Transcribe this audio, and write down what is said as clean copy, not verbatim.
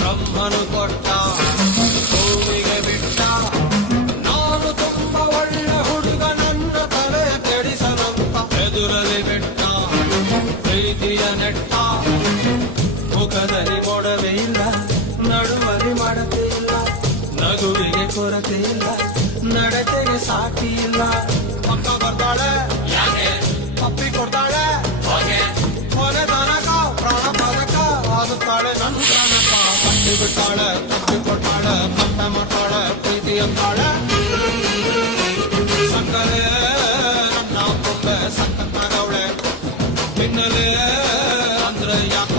ಬ್ರಹ್ಮನು ಕೊಟ್ಟ ಭೂಮಿಗೆ ಬಿಟ್ಟ. ನಾನು ತುಂಬ ಒಳ್ಳೆ ಹುಡುಗ, ನನ್ನ ತಲೆ ಕೆಡಿಸಲಂತ ಎದುರಲ್ಲಿ ಬಿಟ್ಟ ಪ್ರೀತಿಯ ನೆಟ್ಟ. ಮುಖದಲ್ಲಿ ಮೊಡವೆ ಇಲ್ಲ, ನಡುವಲ್ಲಿ ಮಡತೆ ಇಲ್ಲ, ನಗುವಿಗೆ ಕೊರತೆ ಇಲ್ಲ, ನಡತೆಗೆ ಸಾಟಿ ಇಲ್ಲ. ಪಕ್ಕ ಬರ್ತಾಳೆ, ತಪ್ಪಿ ಕೊಡ್ತಾಳೆ, ಕೊನೆ ತನಕ ಪ್ರಾಣ ಪದಕ ಆಗುತ್ತಾಳೆ ನನ್ನ ತನಕ. ತಪ್ಪಿ ಬಿಟ್ಟಾಳೆ, ತಪ್ಪಿ ಕೊಡ್ತಾಳೆ, ಪಟ್ಟ ಮಾಡ್ತಾಳೆ, ಪ್ರೀತಿ ಅಂತಾಳೆ. ಸಕ್ಕರೆ ನನ್ನ ಕೊಂಬೆ ಸಕ್ಕತ್ತಾಗವಳೆ, ಹಿನ್ನೆಲೆ ಅಂದ್ರೆ ಯಾಕೆ